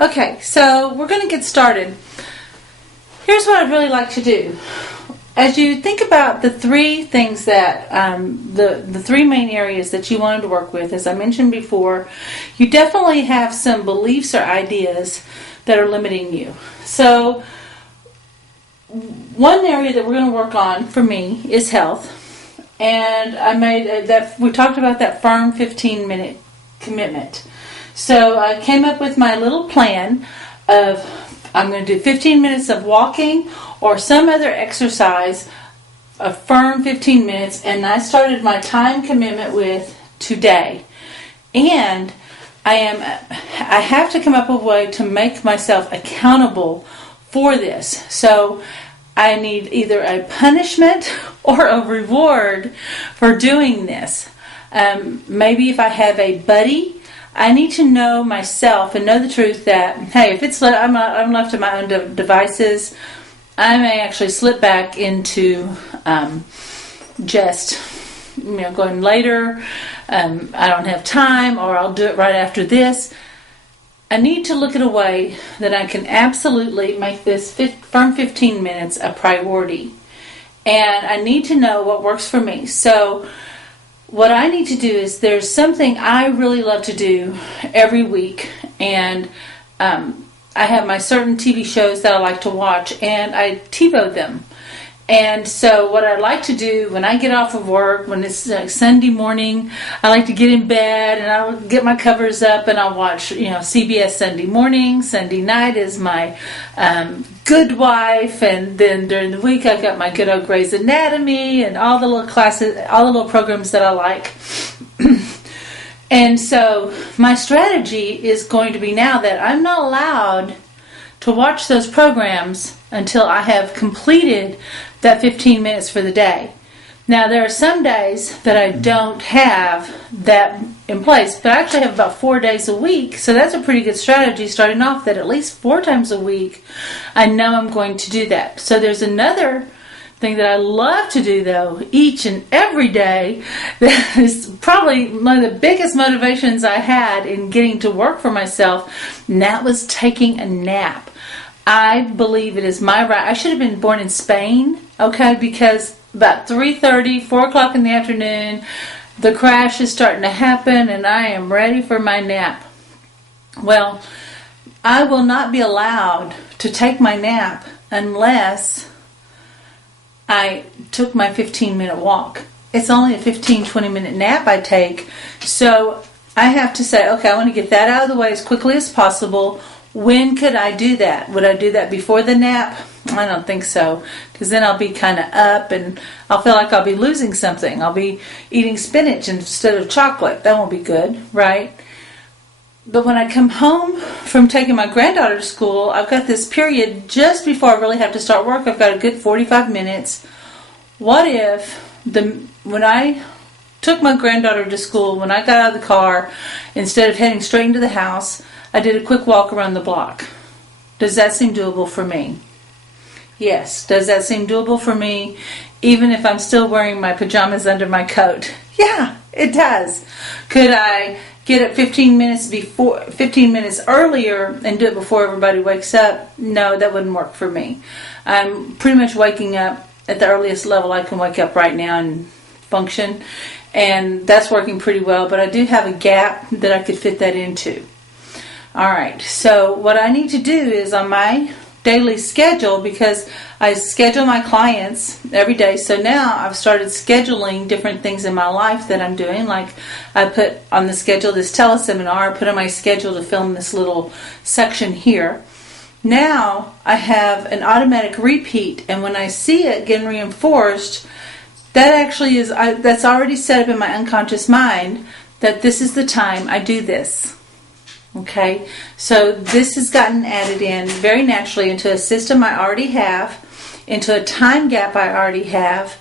Okay, so we're going to get started. Here's what I'd really like to do. As you think about the three things that, the three main areas that you wanted to work with, as I mentioned before, you definitely have some beliefs or ideas that are limiting you. So, one area that we're going to work on for me is health. And we talked about that firm 15-minute commitment. So I came up with my little plan of I'm going to do 15 minutes of walking or some other exercise, a firm 15 minutes, and I started my time commitment with today. And I have to come up with a way to make myself accountable for this. So I need either a punishment or a reward for doing this. Maybe if I have a buddy, I need to know myself and know the truth that, hey, if I'm left to my own devices, I may actually slip back into just going later. I don't have time, or I'll do it right after this. I need to look at a way that I can absolutely make this firm 15 minutes a priority. And I need to know what works for me. So what I need to do is there's something I really love to do every week. And I have my certain TV shows that I like to watch, and I TiVo them. And so what I like to do when I get off of work, when it's Sunday morning, I like to get in bed and I'll get my covers up and I'll watch, CBS Sunday morning. Sunday night is my Good Wife, and then during the week I got my good old Grey's Anatomy and all the little classes, all the little programs that I like. And so my strategy is going to be now that I'm not allowed to watch those programs until I have completed that 15 minutes for the day. Now, there are some days that I don't have that in place, but I actually have about 4 days a week, so that's a pretty good strategy, starting off that at least 4 times a week I know I'm going to do that. So there's another thing that I love to do, though, each and every day, that is probably one of the biggest motivations I had in getting to work for myself, and that was taking a nap. I believe it is my right. I should have been born in Spain, okay, because about 3:30, 4 o'clock in the afternoon, the crash is starting to happen, and I am ready for my nap. Well, I will not be allowed to take my nap unless I took my 15-minute walk. It's only a 15, 20-minute nap I take, so I have to say, okay, I want to get that out of the way as quickly as possible. When could I do that? Would I do that before the nap? I don't think so, because then I'll be kind of up and I'll feel like I'll be losing something. I'll be eating spinach instead of chocolate. That won't be good, right? But when I come home from taking my granddaughter to school, I've got this period just before I really have to start work. I've got a good 45 minutes. What if when I took my granddaughter to school, when I got out of the car, instead of heading straight into the house, I did a quick walk around the block? Does that seem doable for me? Yes. Does that seem doable for me, even if I'm still wearing my pajamas under my coat? Yeah, it does. Could I get up 15 minutes earlier and do it before everybody wakes up? No, that wouldn't work for me. I'm pretty much waking up at the earliest level I can wake up right now and function, and that's working pretty well, but I do have a gap that I could fit that into. Alright, so what I need to do is on my daily schedule, because I schedule my clients every day, so now I've started scheduling different things in my life that I'm doing. Like I put on the schedule this teleseminar, I put on my schedule to film this little section here. Now I have an automatic repeat, and when I see it getting reinforced, that actually is, that's already set up in my unconscious mind that this is the time I do this. Okay, so this has gotten added in very naturally into a system I already have, into a time gap I already have,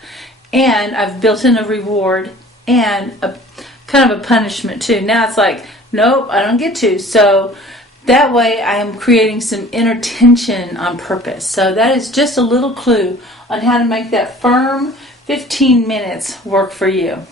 and I've built in a reward and a kind of a punishment too. Now it's like, nope, I don't get to. So that way I am creating some inner tension on purpose. So that is just a little clue on how to make that firm 15 minutes work for you.